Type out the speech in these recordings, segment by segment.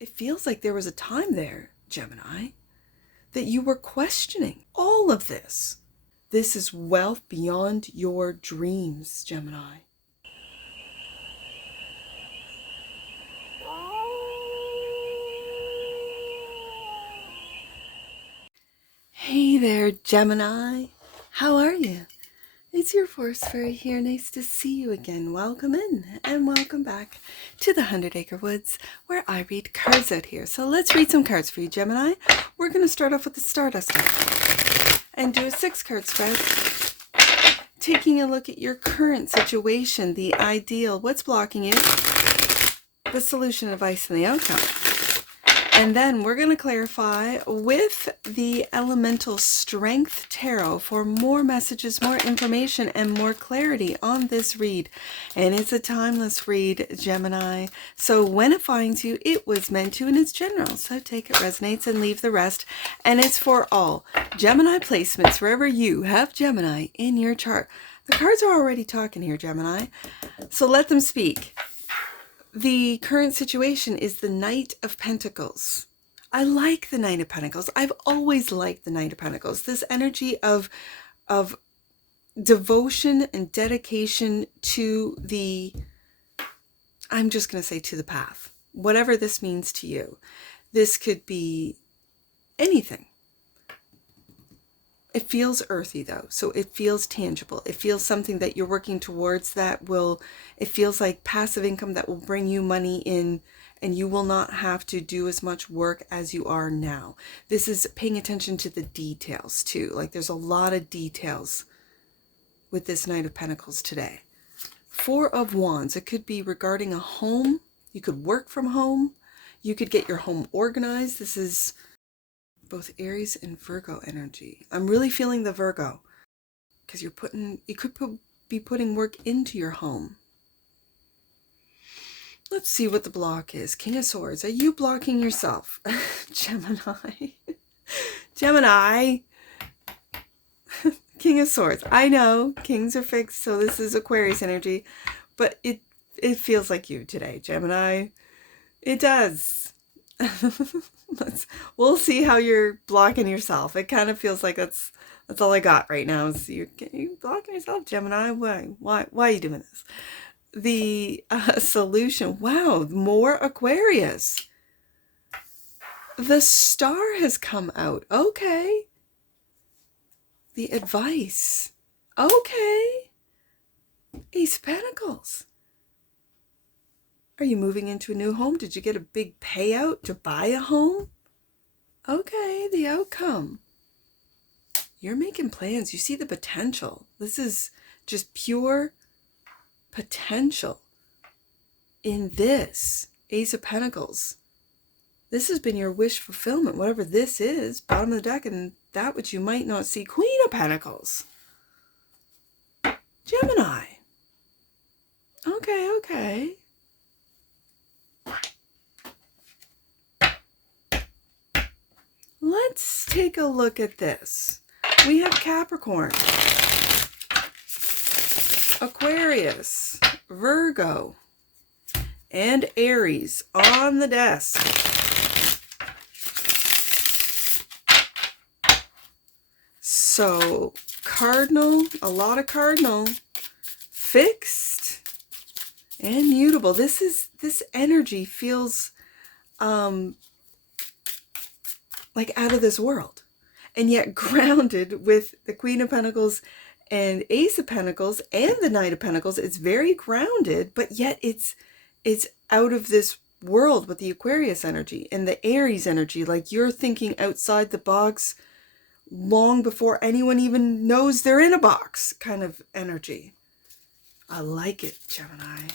It feels like there was a time there, Gemini, that you were questioning all of this. This is wealth beyond your dreams, Gemini. Hey there, Gemini. How are you? It's your Force Fairy here. Nice to see you again. Welcome in and welcome back to the 100 Acre Woods, where I read cards out here. So let's read some cards for you, Gemini. We're going to start off with the Stardust deck and do a 6-card spread, taking a look at your current situation, the ideal, what's blocking you, the solution, advice, and the outcome. And then we're going to clarify with the Elemental Strength Tarot for more messages, more information, and more clarity on this read. And it's a timeless read, Gemini. So when it finds you, it was meant to, and it's general. So take it resonates and leave the rest. And it's for all Gemini placements, wherever you have Gemini in your chart. The cards are already talking here, Gemini. So let them speak. The current situation is the Knight of Pentacles. I like the Knight of Pentacles. I've always liked the Knight of Pentacles. This energy of devotion and dedication to the, I'm just going to say to the path. Whatever this means to you. This could be anything. It feels earthy though, so it feels tangible. It feels something that you're working towards that will, it feels like passive income that will bring you money in, and you will not have to do as much work as you are now. This is paying attention to the details too. Like there's a lot of details with this Knight of Pentacles today. 4 of Wands, it could be regarding a home. You could work from home. You could get your home organized. This is both Aries and Virgo energy. I'm really feeling the Virgo because you could be putting work into your home. Let's see what the block is. King of Swords. Are you blocking yourself? Gemini. Gemini. King of Swords. I know kings are fixed, so this is Aquarius energy, but it feels like you today, Gemini. It does. We'll see how you're blocking yourself. It kind of feels like that's all I got right now. Is you blocking yourself, Gemini? Why are you doing this? The solution. Wow, more Aquarius. The Star has come out. Okay. The advice. Okay. Ace of Pentacles. Are you moving into a new home? Did you get a big payout to buy a home? Okay, the outcome. You're making plans. You see the potential. This is just pure potential in this Ace of Pentacles. This has been your wish fulfillment, whatever this is, bottom of the deck, and that which you might not see. Queen of Pentacles. Gemini. Okay. Let's take a look at this. We have Capricorn, Aquarius, Virgo, and Aries on the desk. So, Cardinal, a lot of Cardinal, fixed and mutable. This energy feels like out of this world, and yet grounded with the Queen of Pentacles and Ace of Pentacles and the Knight of Pentacles. It's very grounded, but yet it's out of this world with the Aquarius energy and the Aries energy. Like you're thinking outside the box long before anyone even knows they're in a box kind of energy. I like it, Gemini.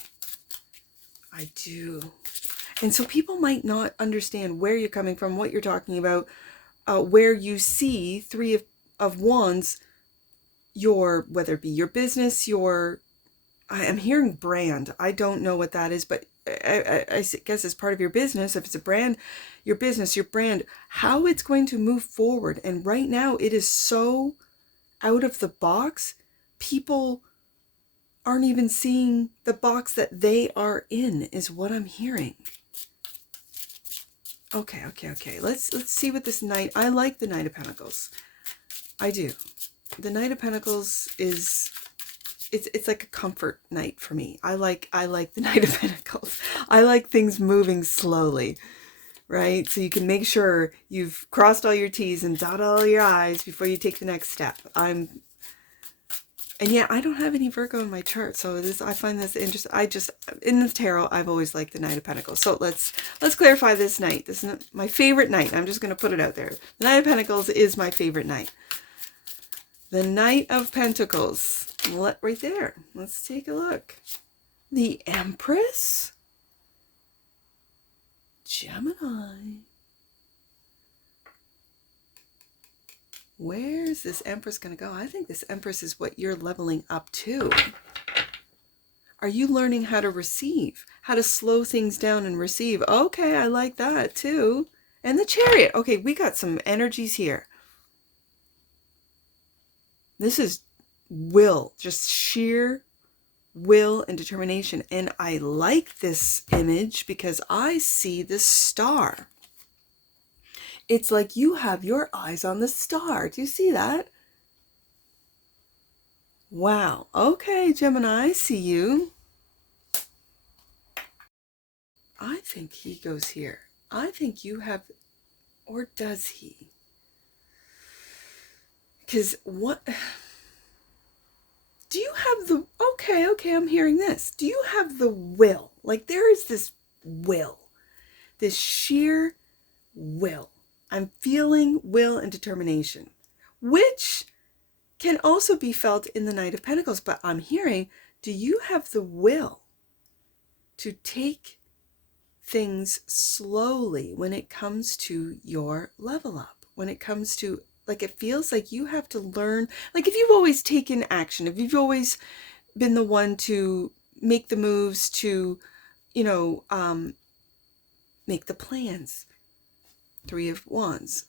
I do. And so people might not understand where you're coming from, what you're talking about, where you see 3 of Wands, whether it be your business, I am hearing brand. I don't know what that is, but I guess it's part of your business. If it's a brand, your business, your brand, how it's going to move forward. And right now it is so out of the box. People aren't even seeing the box that they are in, is what I'm hearing. Okay. Let's see what this Knight. I like the Knight of Pentacles. I do. The Knight of Pentacles is it's like a comfort night for me. I like the Knight of Pentacles. I like things moving slowly, right? So you can make sure you've crossed all your T's and dotted all your I's before you take the next step. And yeah, I don't have any Virgo in my chart, so I find this interesting. In the tarot, I've always liked the Knight of Pentacles. So let's clarify this Knight. This is my favorite Knight. I'm just going to put it out there. The Knight of Pentacles is my favorite Knight. The Knight of Pentacles. Right there. Let's take a look. The Empress. Gemini. Where's this Empress going to go? I think this Empress is what you're leveling up to. Are you learning how to receive? How to slow things down and receive? Okay, I like that too. And the Chariot. Okay, we got some energies here. This is will, just sheer will and determination. And I like this image because I see the star. It's like you have your eyes on the star. Do you see that? Wow. Okay, Gemini, I see you. I think he goes here. I think you have, or does he? Because what... Do you have the... Okay, I'm hearing this. Do you have the will? Like there is this will. This sheer will. I'm feeling will and determination. Which can also be felt in the Knight of Pentacles. But I'm hearing, do you have the will to take things slowly when it comes to your level up? When it comes to... Like, it feels like you have to learn, like if you've always taken action, if you've always been the one to make the moves, to, you know, make the plans, Three of Wands,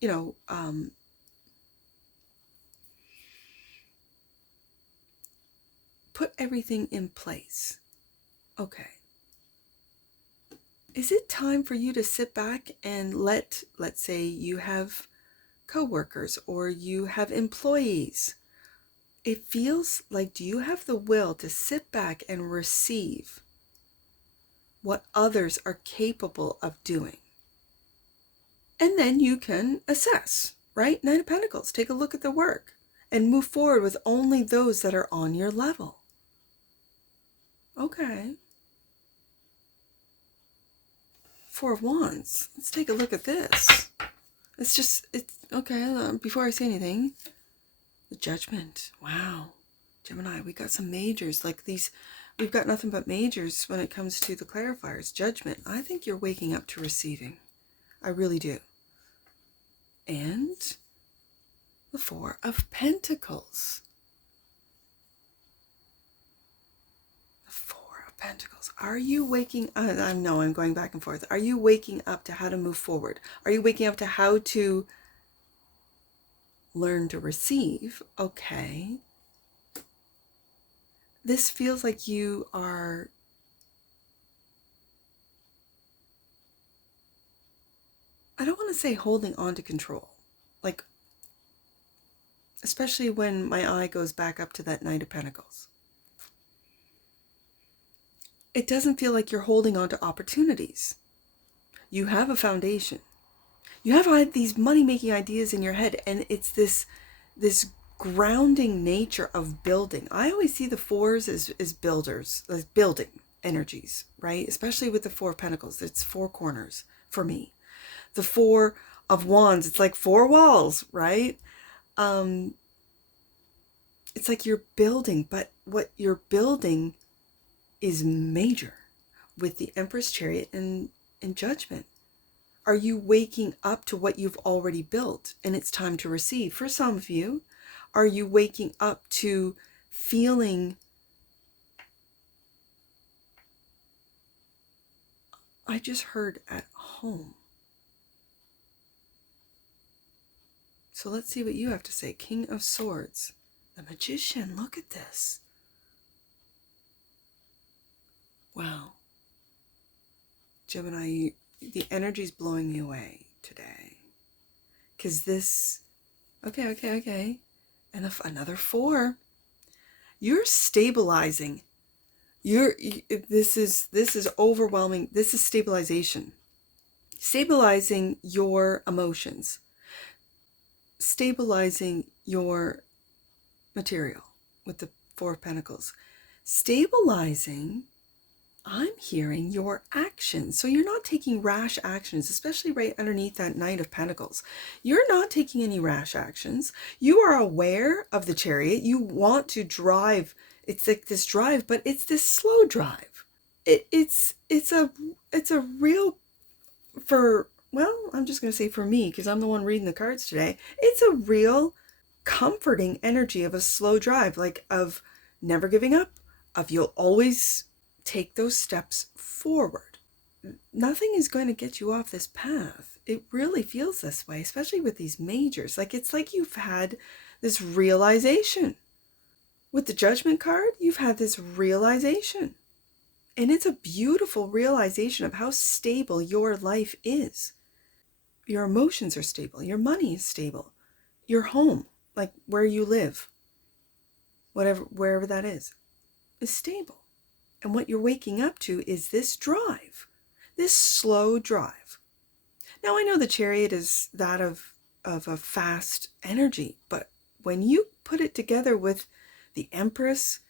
you know, put everything in place. Okay. Is it time for you to sit back and let's say you have coworkers or you have employees? It feels like, do you have the will to sit back and receive what others are capable of doing? And then you can assess, right? Knight of Pentacles, take a look at the work and move forward with only those that are on your level. Okay. Four of Wands. Let's take a look at this. It's okay. Before I say anything, the Judgment. Wow. Gemini, we got some majors. Like these, we've got nothing but majors when it comes to the clarifiers. Judgment. I think you're waking up to receiving. I really do. And the Four of Pentacles. The Four of Pentacles. Are you waking up? I know I'm going back and forth. Are you waking up to how to move forward? Are you waking up to how to learn to receive? Okay. This feels like you are... I don't want to say holding on to control. Like, especially when my eye goes back up to that Knight of Pentacles. It doesn't feel like you're holding on to opportunities. You have a foundation. You have these money-making ideas in your head, and it's this grounding nature of building. I always see the fours as builders, as building energies, right? Especially with the Four of Pentacles. It's four corners for me. The Four of Wands, it's like four walls, right? It's like you're building, but what you're building is major with the Empress, Chariot, and Judgment. Are you waking up to what you've already built and it's time to receive? For some of you, are you waking up to feeling... I just heard at home. So let's see what you have to say. King of Swords. The Magician. Look at this. Wow. Gemini, the energy's blowing me away today. Because this, okay. And another 4. You're stabilizing. This is overwhelming. This is stabilization. Stabilizing your emotions. Stabilizing your material with the 4 of Pentacles. Stabilizing, I'm hearing, your actions. So you're not taking rash actions, especially right underneath that Knight of Pentacles. You're not taking any rash actions. You are aware of the Chariot. You want to drive. It's like this drive, but it's this slow drive. It's a real, for, well, I'm just going to say for me, because I'm the one reading the cards today. It's a real comforting energy of a slow drive, like of never giving up, of you'll always take those steps forward. Nothing is going to get you off this path. It really feels this way, especially with these majors. Like, it's like you've had this realization. With the Judgment card, you've had this realization. And it's a beautiful realization of how stable your life is. Your emotions are stable. Your money is stable. Your home, like where you live, wherever that is stable. And what you're waking up to is this drive, this slow drive. Now, I know the Chariot is that of a fast energy, but when you put it together with the Empress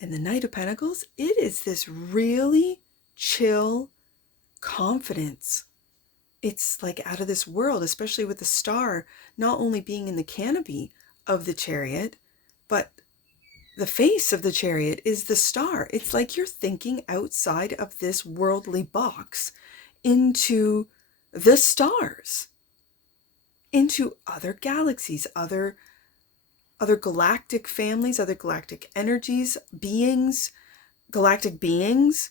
and the Knight of Pentacles, it is this really chill confidence. It's like out of this world, especially with the star not only being in the canopy of the Chariot, but the face of the Chariot is the star. It's like you're thinking outside of this worldly box into the stars, into other galaxies, other galactic families, other galactic energies, beings, galactic beings.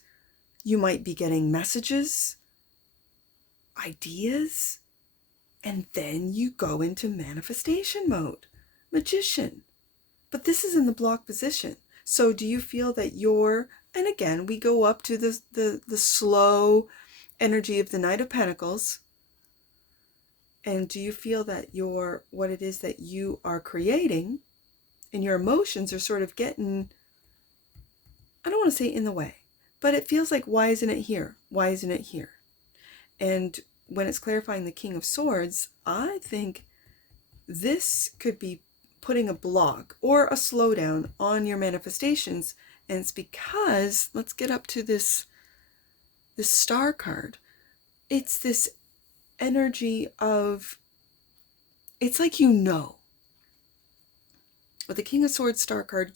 You might be getting messages, ideas, and then you go into manifestation mode, Magician. But this is in the block position. So do you feel that and again, we go up to the slow energy of the Knight of Pentacles. And do you feel that what it is that you are creating and your emotions are sort of getting, I don't want to say in the way, but it feels like, why isn't it here? Why isn't it here? And when it's clarifying the King of Swords, I think this could be putting a block or a slowdown on your manifestations. And it's because, let's get up to this star card. It's this energy of, it's like, with the King of Swords star card,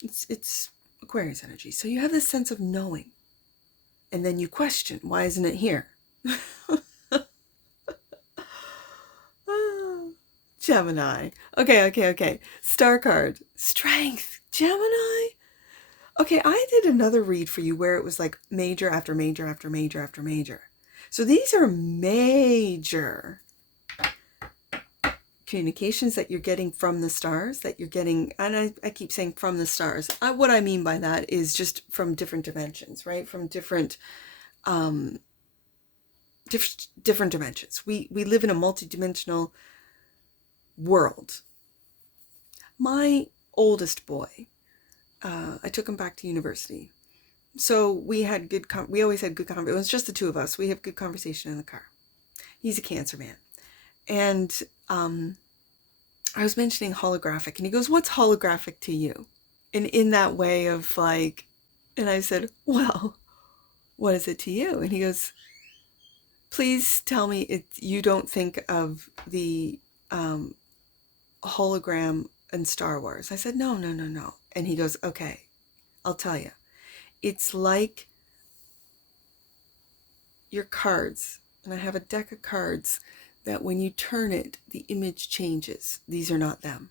it's Aquarius energy. So you have this sense of knowing, and then you question, why isn't it here? Gemini. Okay. Star card. Strength. Gemini. Okay, I did another read for you where it was like major after major after major after major. So these are major communications that you're getting from the stars, that you're getting, and I keep saying from the stars. What I mean by that is just from different dimensions, right? From different dimensions. We live in a multidimensional world. My oldest boy, I took him back to university. So we always had good conversation. It was just the two of us. We have good conversation in the car. He's a Cancer man. And I was mentioning holographic, and he goes, what's holographic to you? And in that way of like, and I said, well, what is it to you? And he goes, please tell me you don't think of the hologram in Star Wars. I said, no. And he goes, okay, I'll tell you. It's like your cards, and I have a deck of cards that when you turn it, the image changes. These are not them.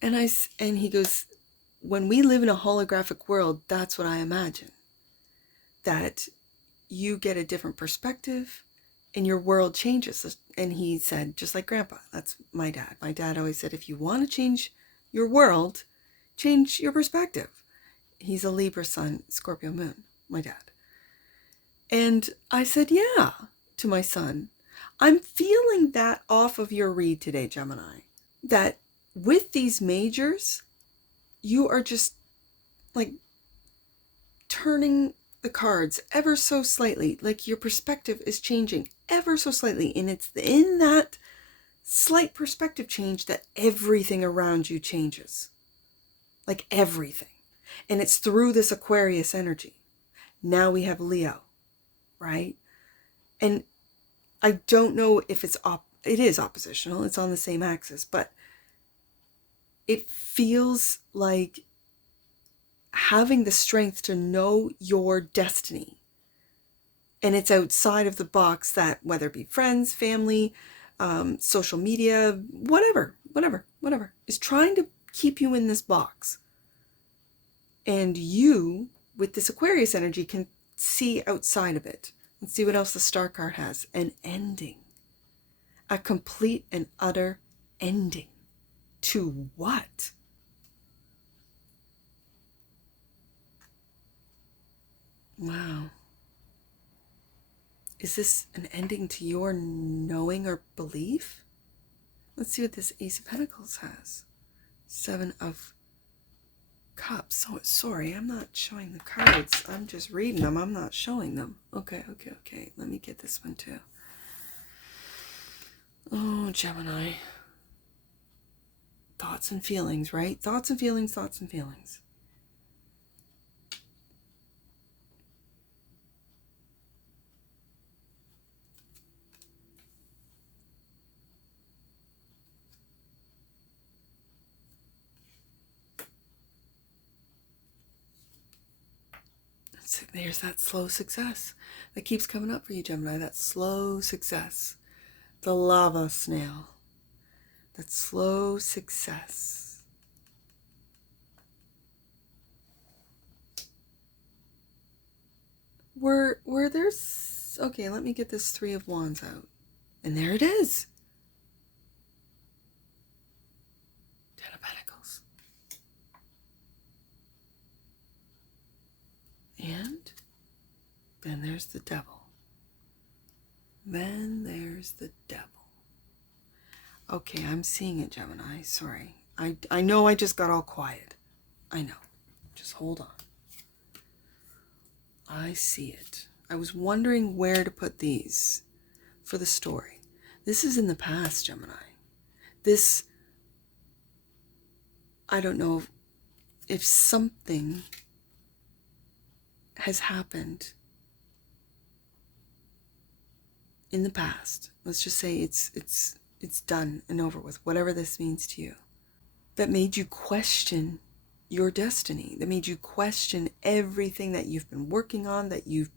And he goes, when we live in a holographic world, that's what I imagine. That you get a different perspective and your world changes. And he said, just like Grandpa, that's my dad. My dad always said, if you want to change your world, change your perspective. He's a Libra sun, Scorpio moon, my dad. And I said, yeah, to my son. I'm feeling that off of your read today, Gemini, that with these majors, you are just like turning the cards ever so slightly, like your perspective is changing ever so slightly. And it's in that slight perspective change that everything around you changes. Like everything. And it's through this Aquarius energy. Now we have Leo, right? And I don't know if it is oppositional, it's on the same axis, but it feels like having the strength to know your destiny. And it's outside of the box that, whether it be friends, family, social media, whatever, is trying to keep you in this box. And you, with this Aquarius energy, can see outside of it. And see what else the star card has. An ending. A complete and utter ending. To what? Wow. Is this an ending to your knowing or belief? Let's see what this Ace of Pentacles has. 7 of Cups. So sorry, I'm not showing the cards. I'm just reading them. I'm not showing them. Okay. Let me get this one too. Oh, Gemini. Thoughts and feelings, right? Thoughts and feelings. There's that slow success that keeps coming up for you, Gemini. That slow success. The lava snail. That slow success. Were there's... Okay, let me get this 3 of Wands out. And there it is. 10 of Pentacles. And then there's the Devil. Okay, I'm seeing it, Gemini. Sorry. I know I just got all quiet. I know. Just hold on. I see it. I was wondering where to put these for the story. This is in the past, Gemini. This, I don't know if something has happened in the past. Let's just say it's done and over with, whatever this means to you. That made you question your destiny. That made you question everything that you've been working on, that you've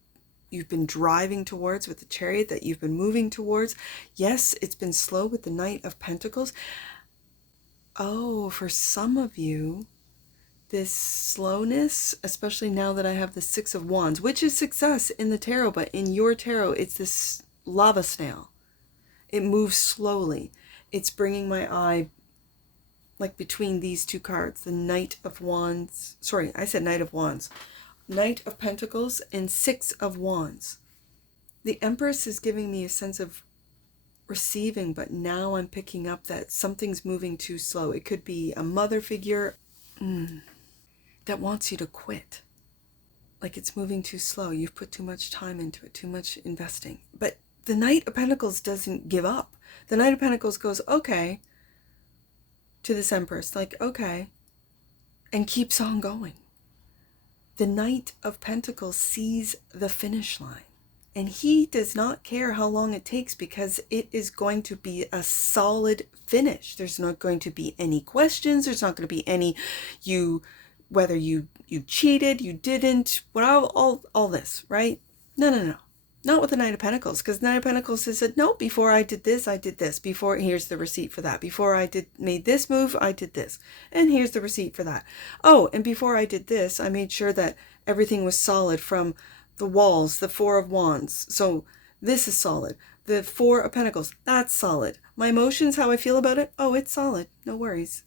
been driving towards with the Chariot, that you've been moving towards. Yes, it's been slow with the Knight of Pentacles. Oh, for some of you, this slowness, especially now that I have the 6 of Wands, which is success in the tarot, but in your tarot, it's this lava snail. It moves slowly. It's bringing my eye like between these two cards, the Knight of Wands. Sorry, I said Knight of Wands. Knight of Pentacles and 6 of Wands. The Empress is giving me a sense of receiving, but now I'm picking up that something's moving too slow. It could be a mother figure that wants you to quit. Like it's moving too slow. You've put too much time into it, too much investing. But the Knight of Pentacles doesn't give up. The Knight of Pentacles goes, okay, to this Empress, like, okay, and keeps on going. The Knight of Pentacles sees the finish line. And he does not care how long it takes, because it is going to be a solid finish. There's not going to be any questions. There's not going to be any, whether you cheated, you didn't, all this, right? No. Not with the Knight of Pentacles, because the Knight of Pentacles has said, no, before I did this, I did this. Before, here's the receipt for that. Before I made this move, I did this. And here's the receipt for that. Oh, and before I did this, I made sure that everything was solid from the walls, the 4 of Wands. So this is solid. The 4 of Pentacles, that's solid. My emotions, how I feel about it, oh, it's solid. No worries.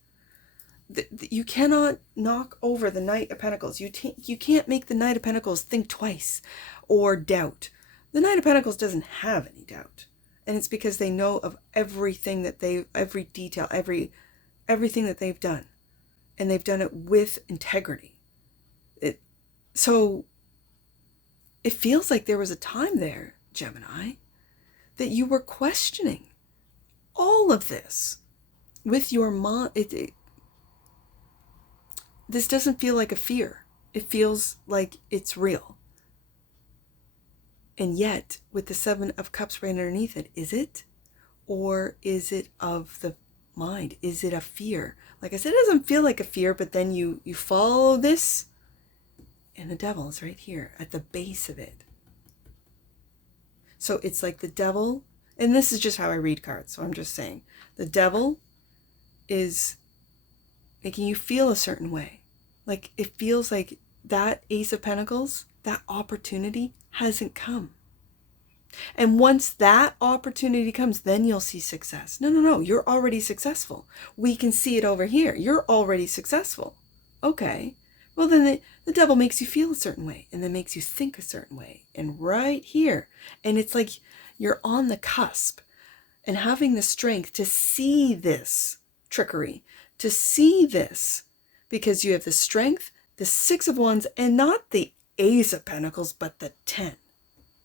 You cannot knock over the Knight of Pentacles. You can't make the Knight of Pentacles think twice or doubt. The Knight of Pentacles doesn't have any doubt. And it's because they know of everything that every detail, everything that they've done. And they've done it with integrity. So it feels like there was a time there, Gemini, that you were questioning all of this with your mind. This doesn't feel like a fear. It feels like it's real. And yet, with the Seven of Cups right underneath it, is it? Or is it of the mind? Is it a fear? Like I said, it doesn't feel like a fear, but then you follow this, and the devil is right here at the base of it. So it's like the devil, and this is just how I read cards, so I'm just saying, the devil is making you feel a certain way. Like it feels like that Ace of Pentacles, that opportunity hasn't come. And once that opportunity comes, then you'll see success. No, you're already successful. We can see it over here. You're already successful. Okay. Well, then the devil makes you feel a certain way, and then makes you think a certain way. And right here, and it's like you're on the cusp, and having the strength to see this trickery, to see this, because you have the strength, the Six of Wands, and not the Ace of Pentacles, but the 10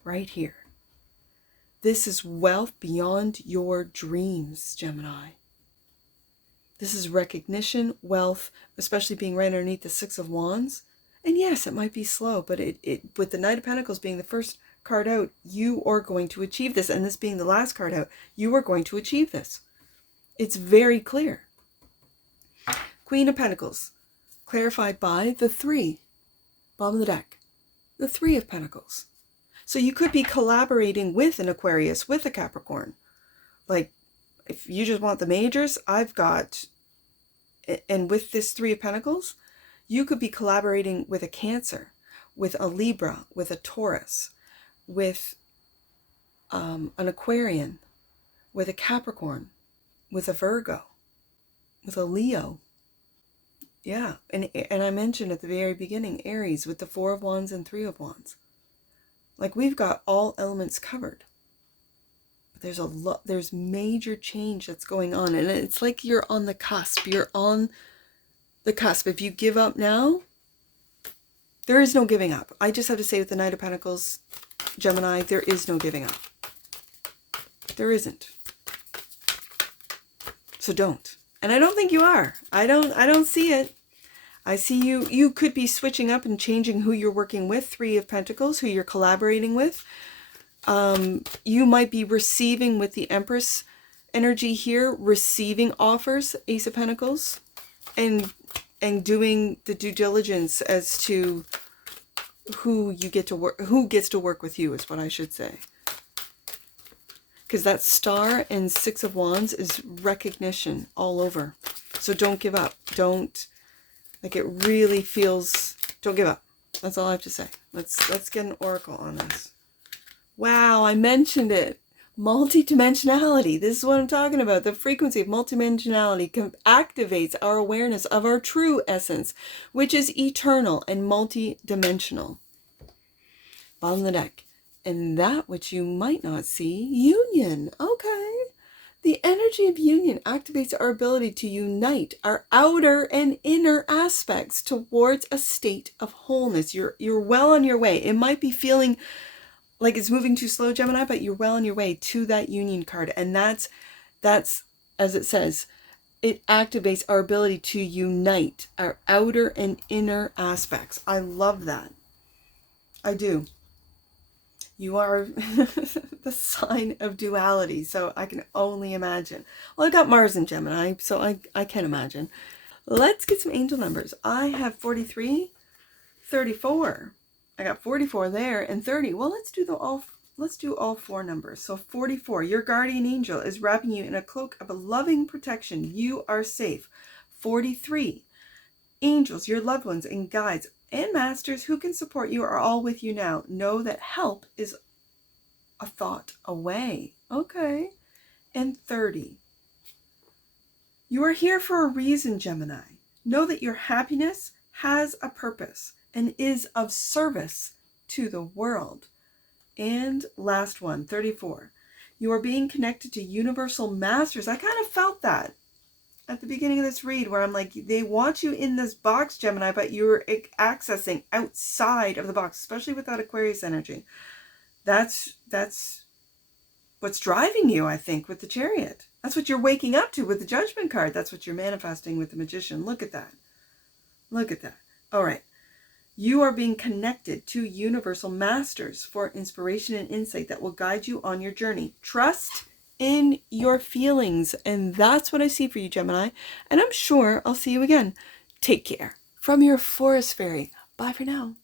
right here. This is wealth beyond your dreams, Gemini. This is recognition, wealth, especially being right underneath the Six of Wands. And yes, it might be slow, but with the Knight of Pentacles being the first card out, you are going to achieve this. And this being the last card out, you are going to achieve this. It's very clear. Queen of Pentacles, clarified by the 3, bottom of the deck. The 3 of Pentacles. So you could be collaborating with an Aquarius, with a Capricorn. Like, if you just want the majors, I've got, and with this 3 of Pentacles, you could be collaborating with a Cancer, with a Libra, with a Taurus, with an Aquarian, with a Capricorn, with a Virgo, with a Leo. Yeah, and I mentioned at the very beginning, Aries, with the 4 of Wands and 3 of Wands. Like, we've got all elements covered. But there's major change that's going on. And it's like you're on the cusp. You're on the cusp. If you give up now, there is no giving up. I just have to say with the Knight of Pentacles, Gemini, there is no giving up. There isn't. So don't. And I don't think you are. I don't see it. I see you could be switching up and changing who you're working with, 3 of Pentacles, who you're collaborating with. You might be receiving with the Empress energy here, receiving offers, Ace of Pentacles, and doing the due diligence as to who you get to work, who gets to work with you is what I should say. Because that Star and 6 of Wands is recognition all over. So don't give up. Don't. Like, it really feels, don't give up. That's all I have to say. Let's get an oracle on this. Wow, I mentioned it. Multidimensionality. This is what I'm talking about. The frequency of multidimensionality activates our awareness of our true essence, which is eternal and multidimensional. Bottom of the deck. And that which you might not see, union. Okay. The energy of union activates our ability to unite our outer and inner aspects towards a state of wholeness. You're well on your way. It might be feeling like it's moving too slow, Gemini, but you're well on your way to that union card. And that's as it says, it activates our ability to unite our outer and inner aspects. I love that. I do. You are the sign of duality, so I can only imagine. Well, I got Mars in Gemini, so I can imagine. Let's get some angel numbers. I have 43, 34. I got 44 there and 30. Well, let's do all 4 numbers. So 44, your guardian angel is wrapping you in a cloak of a loving protection. You are safe. 43, angels, your loved ones and guides and masters who can support you are all with you now. Know that help is a thought away. Okay. And 30. You are here for a reason, Gemini. Know that your happiness has a purpose and is of service to the world. And last one, 34. You are being connected to universal masters. I kind of felt that at the beginning of this read, where I'm like, they want you in this box, Gemini, but you're accessing outside of the box, especially with that Aquarius energy. That's what's driving you, I think, with the Chariot. That's what you're waking up to with the Judgment card. That's what you're manifesting with the Magician. Look at that. Look at that. All right. You are being connected to universal masters for inspiration and insight that will guide you on your journey. Trust in your feelings. And that's what I see for you, Gemini. And I'm sure I'll see you again. Take care. From your Forest Fairy. Bye for now.